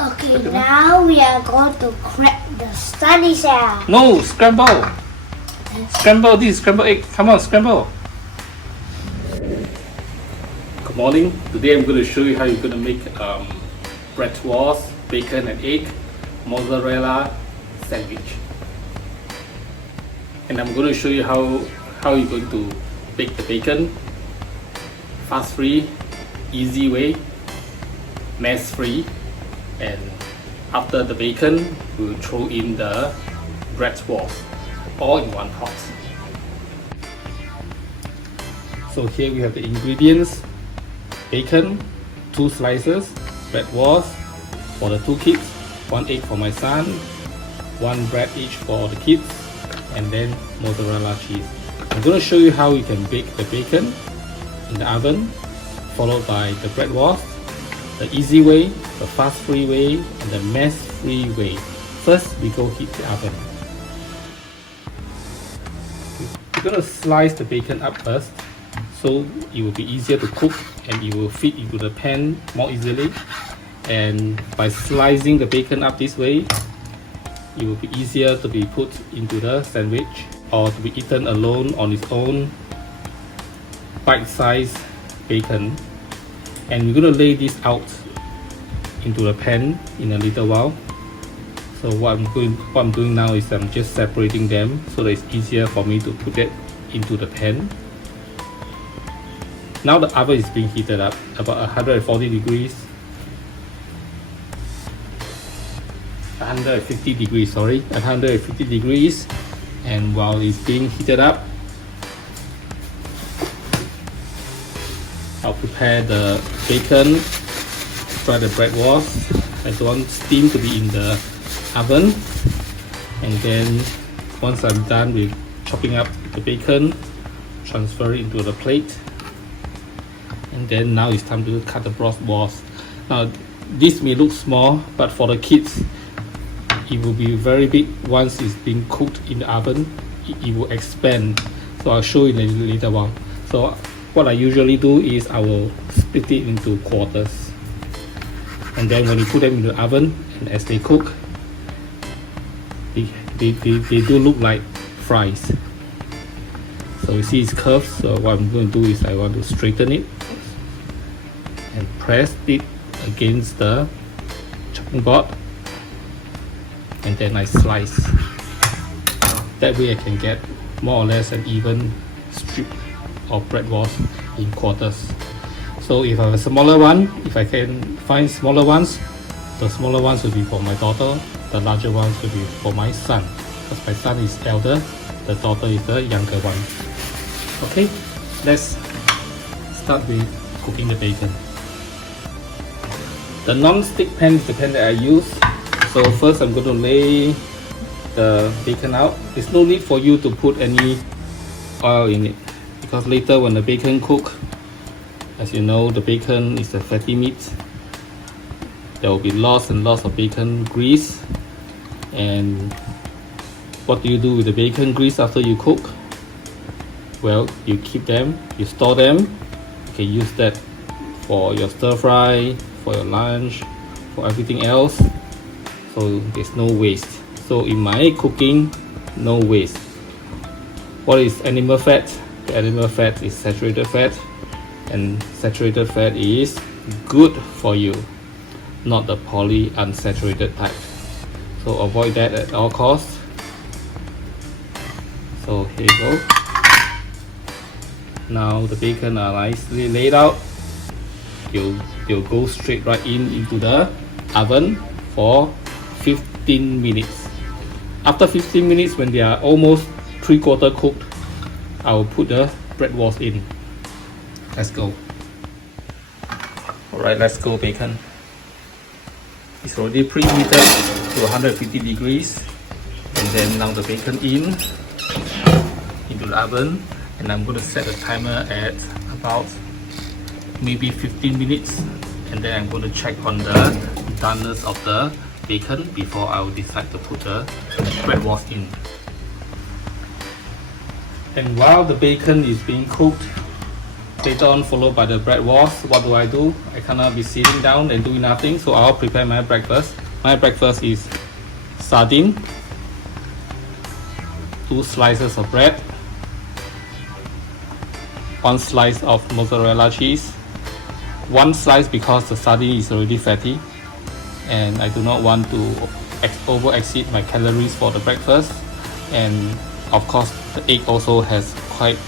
Okay, now we are going to crack the sunny shell. No, scramble. Scramble this, scramble egg. Come on, scramble. Good morning. Today I'm going to show you how you're going to make bratwurst, bacon and egg, mozzarella sandwich. And I'm going to show you how you're going to bake the bacon. Fast free, easy way, mess free. And after the bacon, we'll throw in the bratwurst, all in one pot. So here we have the ingredients: bacon, 2 slices, bratwurst for the 2 kids, 1 egg for my son, 1 bread each for the kids, and then mozzarella cheese. I'm going to show you how you can bake the bacon in the oven, followed by the bratwurst, the easy way, the fast free way, and the mess free way. First, we go heat the oven. We're going to slice the bacon up first, so it will be easier to cook and it will fit into the pan more easily. And by slicing the bacon up this way, it will be easier to be put into the sandwich or to be eaten alone on its own, bite-sized bacon. And we're going to lay this out into the pan in a little while. So what I'm doing now is I'm just separating them so that it's easier for me to put it into the pan. Now the oven is being heated up about 140 degrees. 150 degrees, sorry, 150 degrees. And while it's being heated up, I'll prepare the bacon, fry the bratwurst. I don't want steam to be in the oven. And then once I'm done with chopping up the bacon, transfer it into the plate. And then now it's time to cut the bratwurst. Now this may look small, but for the kids it will be very big. Once it's being cooked in the oven, it will expand. So I'll show you in a later while. So what I usually do is I will split it into quarters, and then when you put them in the oven and as they cook, they do look like fries. So you see it's curved, so what I'm going to do is I want to straighten it and press it against the chopping board, and then I slice. That way I can get more or less an even strip of bratwurst in quarters. So if I have a smaller one, if I can find smaller ones, the smaller ones will be for my daughter, the larger ones will be for my son, because my son is elder, the daughter is the younger one. Okay, let's start with cooking the bacon. The non-stick pan is the pan that I use. So first I'm going to lay the bacon out. There's no need for you to put any oil in it, because later when the bacon cook, as you know, the bacon is a fatty meat. There will be lots and lots of bacon grease. And what do you do with the bacon grease after you cook? Well, you keep them, you store them. You can use that for your stir fry, for your lunch, for everything else. So there's no waste. So in my cooking, no waste. What is animal fat? The animal fat is saturated fat, and saturated fat is good for you, not the polyunsaturated type. So avoid that at all costs. So here you go. Now the bacon are nicely laid out. You'll go straight right into the oven for 15 minutes. After 15 minutes, when they are almost 3/4 cooked, I will put the bratwurst in. Let's go. Alright, let's go bacon. It's already preheated to 150 degrees. And then now the bacon into the oven. And I'm going to set the timer at about maybe 15 minutes. And then I'm going to check on the doneness of the bacon before I will decide to put the bratwurst in. And while the bacon is being cooked, Later on, followed by the bratwurst. What do? I cannot be sitting down and doing nothing, so I'll prepare my breakfast. My breakfast is sardine, 2 slices of bread, 1 slice of mozzarella cheese, 1 slice because the sardine is already fatty, and I do not want to over exceed my calories for the breakfast. And of course, the egg also has quite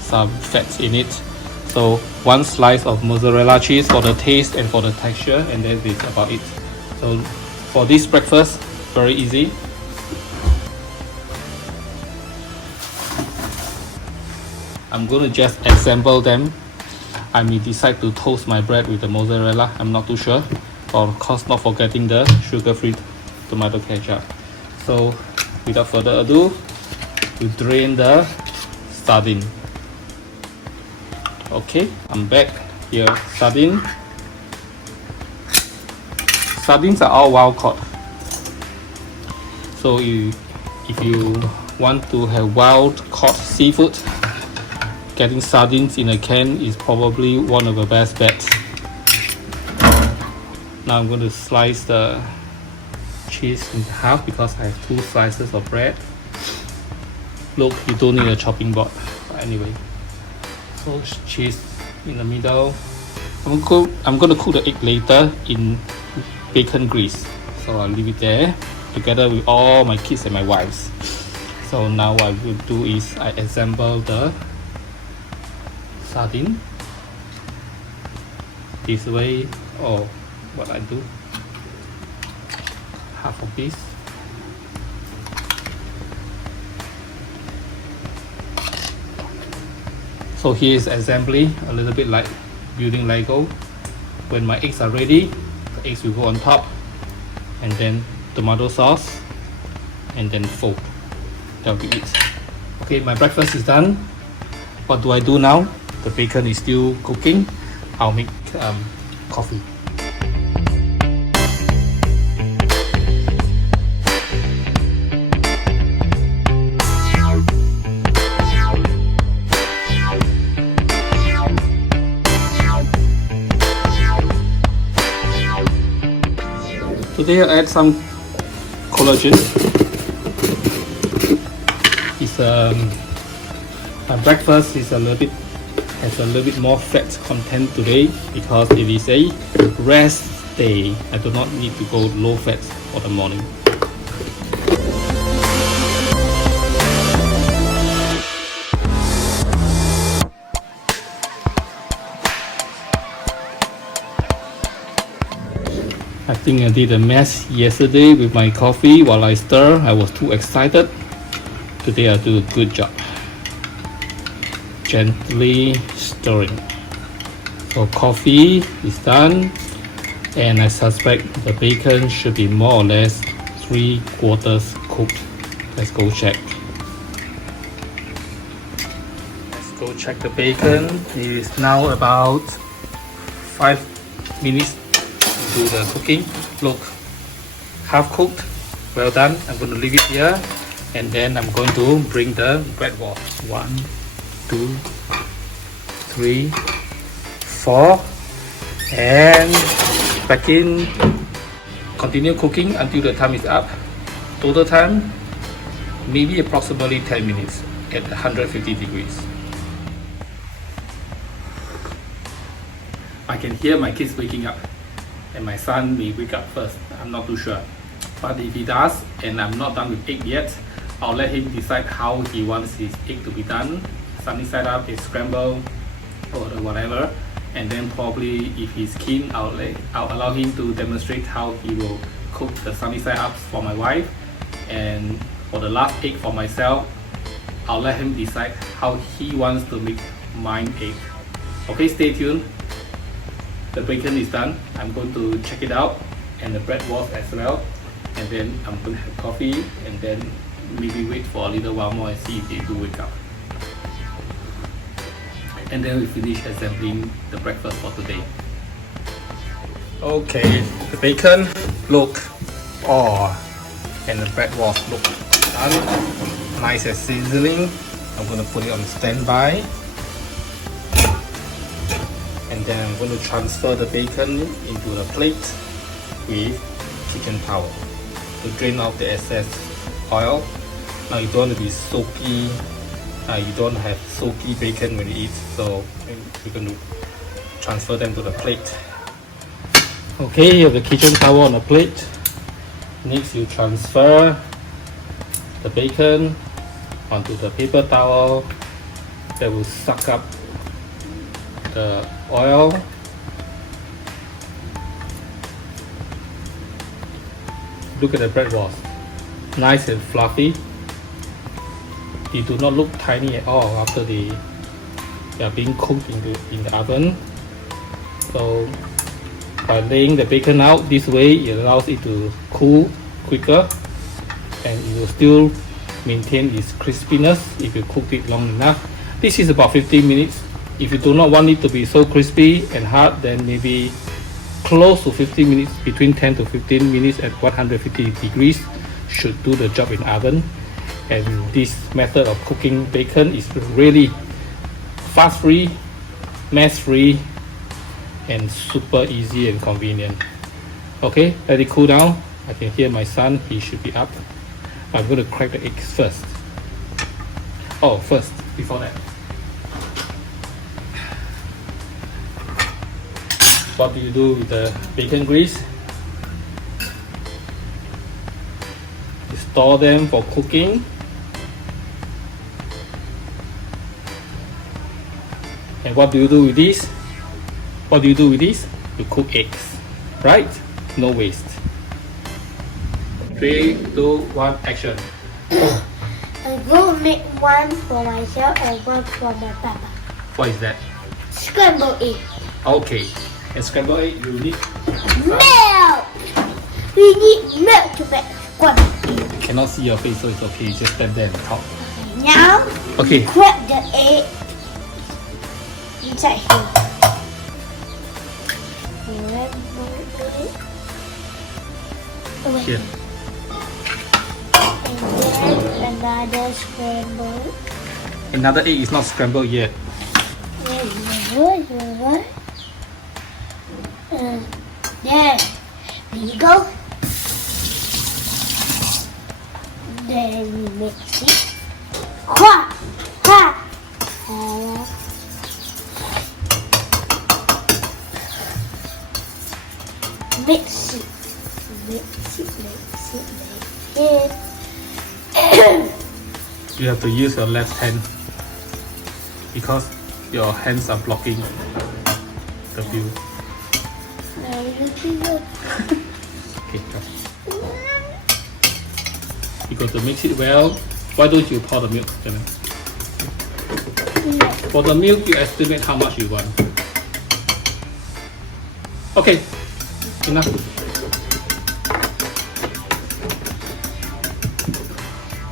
some fats in it. So 1 slice of mozzarella cheese for the taste and for the texture, and then that's about it. So for this breakfast, very easy. I'm going to just assemble them. I may decide to toast my bread with the mozzarella, I'm not too sure. Of course, not forgetting the sugar-free tomato ketchup. So without further ado, we drain the sardine. Okay, I'm back here. Sardines are all wild caught. So if you want to have wild caught seafood, getting sardines in a can is probably one of the best bets. Now I'm going to slice the cheese in half because I have 2 slices of bread. Look, you don't need a chopping board. But anyway, so cheese in the middle. I'm going to cook the egg later in bacon grease, so I'll leave it there together with all my kids and my wives. So now what I will do is I assemble the sardine this way, or what I do, half of this. So here is assembly, a little bit like building Lego. When my eggs are ready, the eggs will go on top, and then tomato sauce, and then fold. That'll be it. Okay, my breakfast is done. What do I do now? The bacon is still cooking. I'll make coffee. Today I add some collagen. It's my breakfast is has a little bit more fat content today because it is a rest day. I do not need to go low fat for the morning. I think I did a mess yesterday with my coffee while I stir. I was too excited. Today I do a good job. Gently stirring. So coffee is done, and I suspect the bacon should be more or less 3/4 cooked. Let's go check. Let's go check the bacon. It is now about 5 minutes to do the cooking. Look, half cooked, well done. I'm going to leave it here, and then I'm going to bring the bratwurst. 1, 2, 3, 4, and back in. Continue cooking until the time is up. Total time maybe approximately 10 minutes at 150 degrees. I can hear my kids waking up, and my son may wake up first. I'm not too sure, but if he does and I'm not done with egg yet, I'll let him decide how he wants his egg to be done. Sunny side up, is scramble or whatever, and then probably if he's keen, I'll allow him to demonstrate how he will cook the sunny side ups for my wife, and for the last egg for myself, I'll let him decide how he wants to make mine egg. Okay, stay tuned. The bacon is done. I'm going to check it out, and the bratwurst as well, and then I'm going to have coffee, and then maybe wait for a little while more and see if they do wake up. And then we finish assembling the breakfast for today. Okay, the bacon look, and the bratwurst look done, nice and sizzling. I'm going to put it on standby. then I'm going to transfer the bacon into the plate with kitchen towel to drain out the excess oil. Now you don't want to be soaky, you don't have soaky bacon when you eat, so we're going to transfer them to the plate. Okay, you have the kitchen towel on the plate. Next you transfer the bacon onto the paper towel that will suck up the oil. Look at the bratwurst, nice and fluffy. They do not look tiny at all after they are being cooked in the oven. So by laying the bacon out this way, it allows it to cool quicker, and it will still maintain its crispiness if you cook it long enough. This is about 15 minutes. If you do not want it to be so crispy and hard, then maybe close to 15 minutes, between 10 to 15 minutes at 150 degrees should do the job in oven. And this method of cooking bacon is really fast free, mess free, and super easy and convenient. Okay, let it cool down. I can hear my son, he should be up. I'm going to crack the eggs first. Oh, first, before that, what do you do with the bacon grease? You store them for cooking. And what do you do with this? What do you do with this? You cook eggs, right? No waste. 3, 2, 1, action. I'm going to make one for myself and one for my papa. What is that? Scrambled egg. Okay. And scrambled egg, you need Milk! We need milk to make scrambled egg. cannot see your face, so it's okay. You just stand there and talk. Now, Okay. crack the egg inside here. Here. And then another scramble. Another egg is not scrambled yet. There we go. Then we mix it. Quack, quack. Mix it, mix it, mix it, mix it. You have to use your left hand because your hands are blocking the view. Now looking good. Okay, go. You got to mix it well. Why don't you pour the milk, Jenna? For the milk, you estimate how much you want. Okay, enough.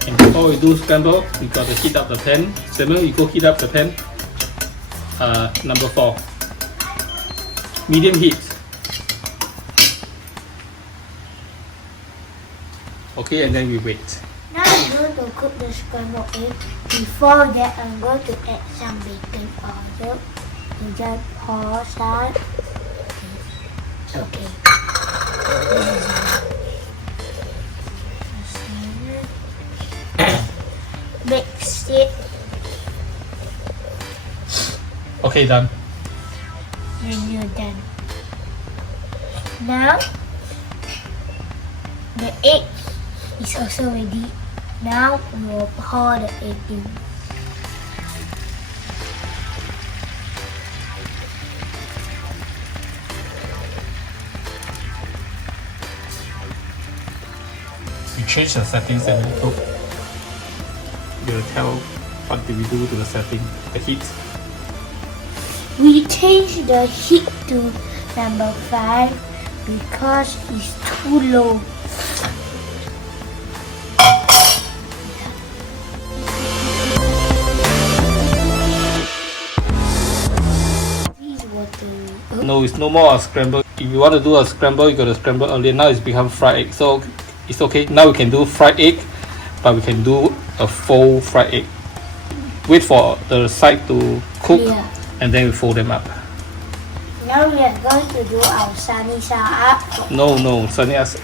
And before we do scramble, we got to heat up the pan. Samuel, you go heat up the pan. Number 4. Medium heat. Okay, and then we wait. Now I'm going to cook the scrambled egg. Before that, I'm going to add some bacon oil. You just pour some. Okay. Mix it. Okay, done. And you're done. Now, the egg is also ready. Now we will pour the egg in. We change the settings and we cook. We'll tell what do we do to the setting, the heat. We change the heat to number 5 because it's too low. No, it's no more a scramble. If you want to do a scramble, you got to scramble earlier. Now it's become fried egg, so it's okay. Now we can do fried egg, but we can do a full fried egg. Wait for the side to cook, Yeah. and then we fold them up. Now we are going to do our sunny side up. No, sunny as.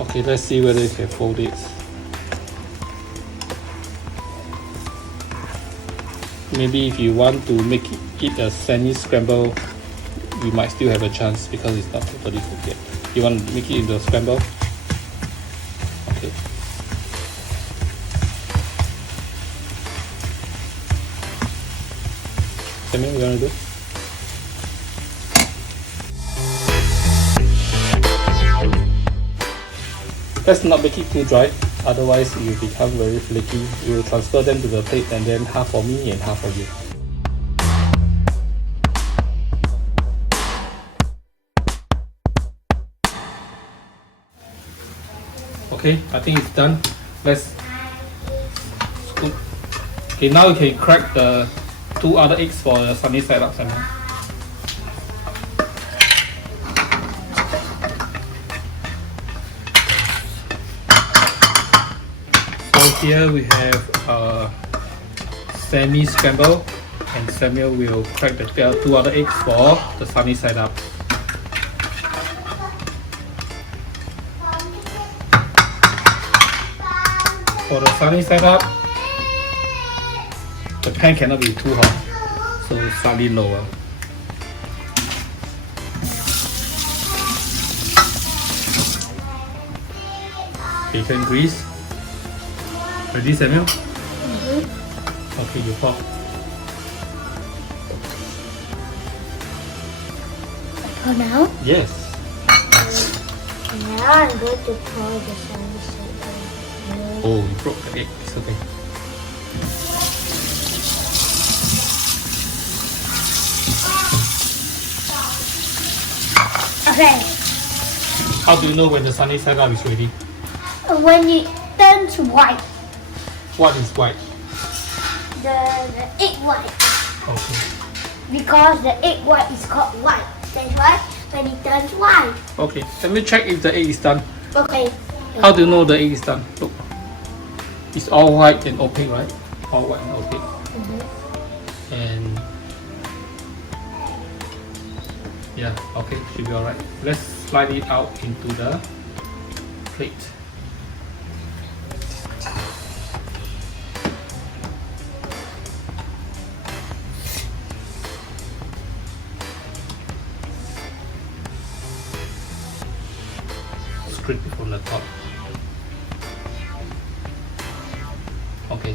Okay, let's see whether you can fold it. Maybe if you want to make it a semi scramble, we might still have a chance because it's not totally cooked yet. You want to make it into a scramble? Okay. Samuel, you want to do? Let's not make it too dry, otherwise it will become very flaky. We will transfer them to the plate and then half for me and half for you. Okay, I think it's done. Let's scoop. Okay, now you can crack the 2 other eggs for the sunny side up, Samuel. So here we have semi scramble, and Samuel will crack the 2 other eggs for the sunny side up. For the sunny side up, the pan cannot be too hot, so slightly lower. Bacon grease. Ready, Samuel? Okay, you pour. For now? Yes. Now I'm going to pour the sunny side up. Oh, you broke the egg. It's okay. Okay. How do you know when the sunny side up is ready? When it turns white, What is white? the egg white, Okay. because the egg white is called white. That's why when it turns white. Okay. Let me check if the egg is done. Okay. How do you know the egg is done? Look. It's all white and opaque, right? All white and opaque. And yeah, okay, should be alright. Let's slide it out into the plate. Straight from the top. Okay.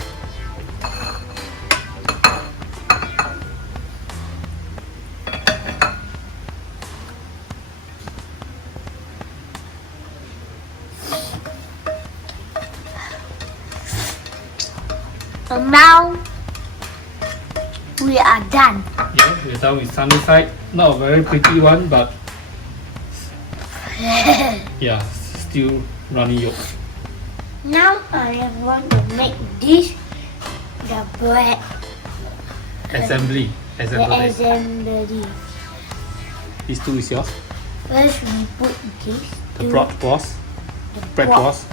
And now we are done. Yeah, we're done with sunny side. Not a very pretty one, but yeah, still runny yolk. Now I am going to make this the bread. Assembly. The Assembly. assembly. These 2 is yours. First we put this. The bratwurst. the Bratwurst.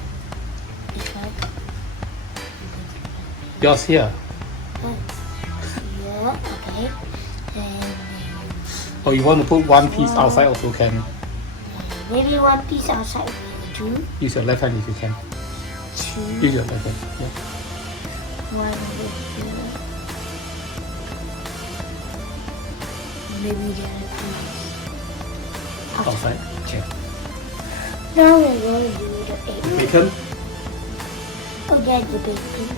This one. Yours here. Yeah, okay. And Or you want to put 1 piece outside also can. maybe 1 piece outside will do. Use your left hand if you can. 2, Use your left hand. Yeah. 1 will do. Maybe the other piece Outside. Yeah. Now we're going to do the egg. Bacon. Oh, there's the bacon.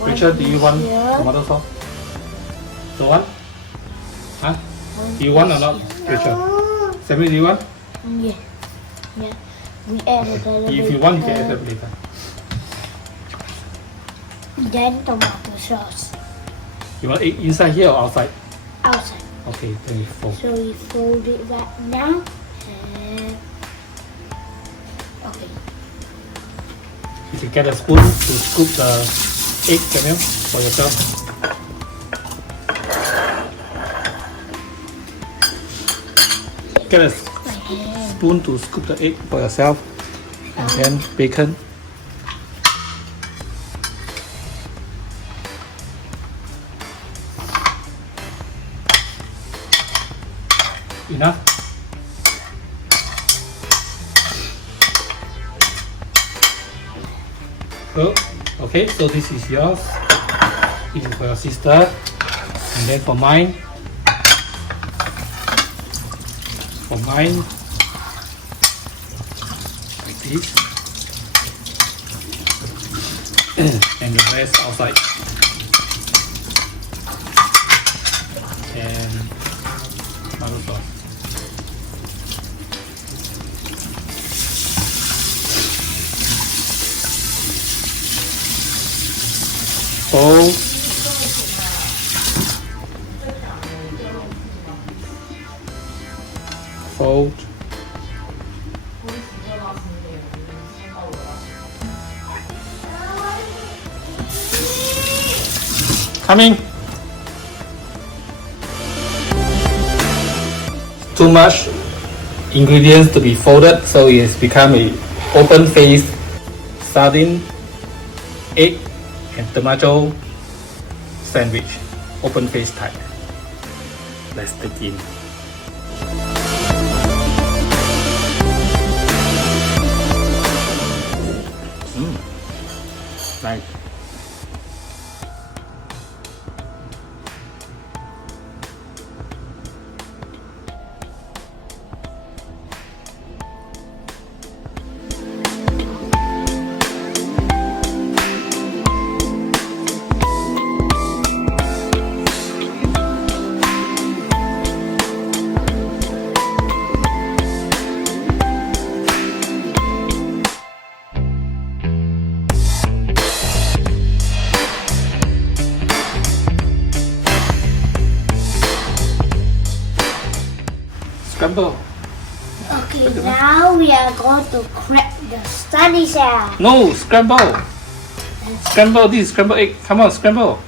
Rachel, do you want here. tomato sauce? Don't want? Huh? Do you want or not, Rachel? Sammy, do you want? Yeah. Yeah. We added the If you want, you can add them later. Then tomato sauce. You want egg inside here or outside? Outside. Okay, then we fold. So we fold it back now. And okay. You can get a spoon to scoop the egg, Samuel, for yourself. Get a My hand. spoon to scoop the egg for yourself, and then bacon. Enough? Oh, okay, so this is yours. This is for your sister. And then for mine. For mine. Like this. And the rest outside. And tomato sauce. Fold. Fold. Coming. Too much ingredients to be folded, so it has become a open-faced sardine, egg, and tomato sandwich. Open-faced type. Let's begin. Nice. Scramble. Okay, now we are going to crack the sunny shell. No, scramble. Scramble this, scramble egg. Come on, scramble.